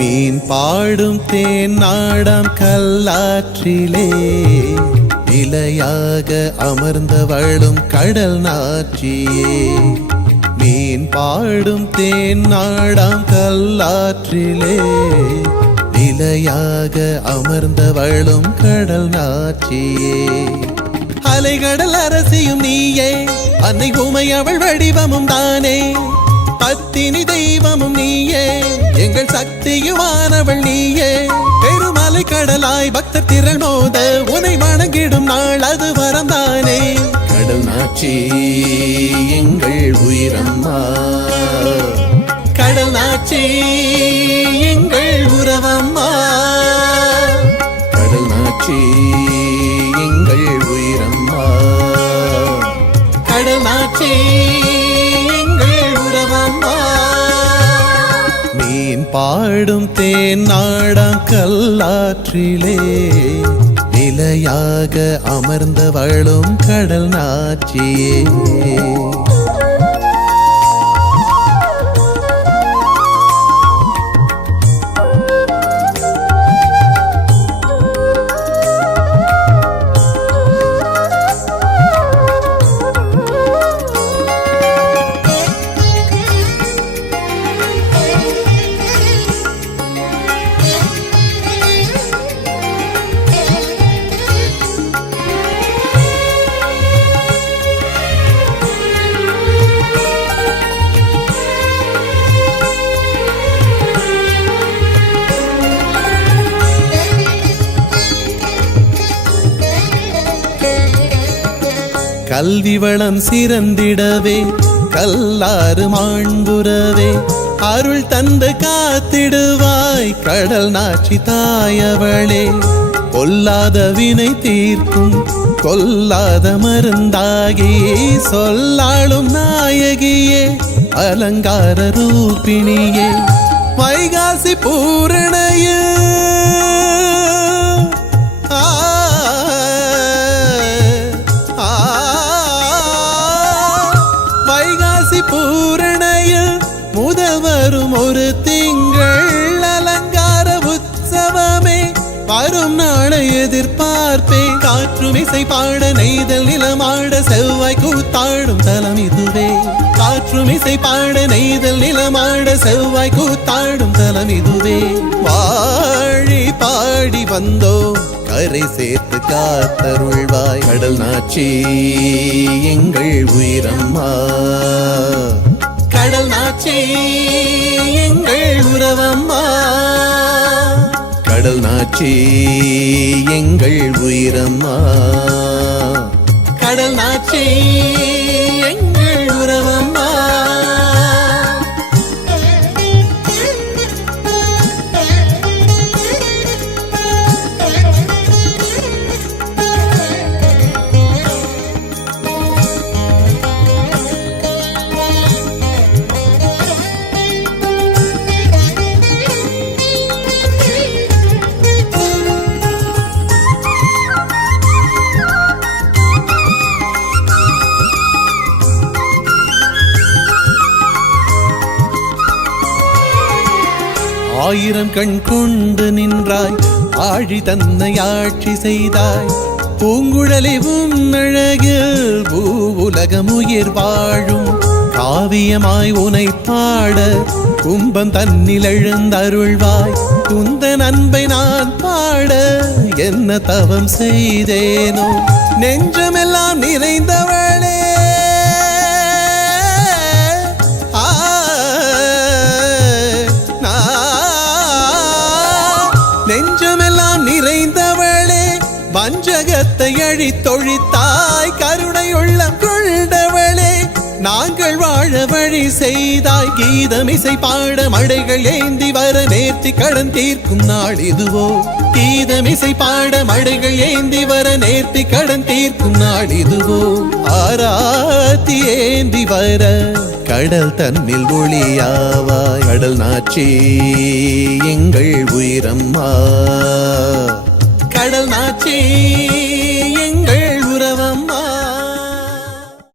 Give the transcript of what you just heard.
மீன் பாடும் தேன் நாடாம் கல்லாற்றிலே நிலையாக அமர்ந்தவளும் கடல் நாச்சியே. மீன் பாடும் தேன் நாடாம் கல்லாற்றிலே நிலையாக அமர்ந்தவளும் கடல் நாச்சியே. அலைகடல் அரசியும் நீயே, அன்னை உமை அவள் வடிவமும் தானே. பத்தினி தெய்வமும் நீயே, எங்கள் சக்தியுமானவள் நீயே. பெருமலை கடலாய் பக்தர் திரள் மோத உனை வணங்கிடும் நாள் அது வரந்தானே. கடல் நாச்சி எங்கள் உயிரம்மா, கடல் நாச்சி எங்கள் உறவம்மா. கடல் நாச்சி எங்கள் உயிரம்மா, கடல் நாச்சி எங்கள் உறவம்மா. மீன் பாடும் தேன் நாடாம் கல்லாற்றிலே நிலையாக அமர்ந்தவளும் கடல் நாச்சியே. கல்வி வளம் சிறந்திடவே கல்லாறு மாண்புறவே அருள் தந்து காத்திடுவாய் கடல் நாச்சி தாயவளே. கொல்லாத வினை தீர்க்கும் கொல்லாத மருந்தாகி சொல்லாளும் நாயகியே, அலங்கார ரூபிணியே. வைகாசி பூரணையே பூரணையில் முதவரும் ஒரு திங்கள் அலங்கார உற்சவமே வரும் நாளை எதிர்பார்ப்பேன். காற்றும் இசை பாட நெய்தல் நிலமாட செவ்வாய் கூத்தாடும் தலம் இதுவே. காற்றும் இசை பாட நெய்தல் நிலமாட செவ்வாய் கூத்தாடும் தலம் இதுவே. வாழி பாடி வந்தோ கரை சேர்த்து காத்தருள்வாய் கடல் நாச்சி எங்கள் உயிரம்மா, கடல் நாச்சி எங்கள் உறவம்மா. கடல் நாச்சி எங்கள் உயிரம்மா, கடல் நாச்சி எங்கள் உறவம்மா. ஆயிரம் கண் கொண்டு நின்றாய், ஆழி தன்னை ஆட்சி செய்தாய். பூங்குழலி உன்னழகில் பூவுலகம் உயிர் வாழும் காவியமாய் உனை பாட கும்பம் தன்னில் எழுந்தருள்வாய். குந்தன் அன்பை நான் பாட என்ன தவம் செய்தேனோ, நெஞ்சமெல்லாம் நிறைந்தவளே. நெஞ்சமெல்லாம் நிறைந்தவளே, வஞ்சகத்தை அழித்தொழித்தாய், கருணை உள்ளம் கொண்டவளே. நாங்கள் வாழ வழி செய்தாய், கீதம் இசை பாட மடைகள் ஏந்தி வர நேர்த்தி கடன் தீர்க்கும் நாள் இதுவோ. கீதம் இசை பாட மடைகள் ஏந்தி வர நேர்த்தி கடன் தீர்க்கும் நாள் இதுவோ. ஆராத்தி ஏந்தி வர கடல் தன்னில் ஒளியாவாய் கடல் நாச்சி எங்கள் உயிரம்மா, கடல் நாச்சி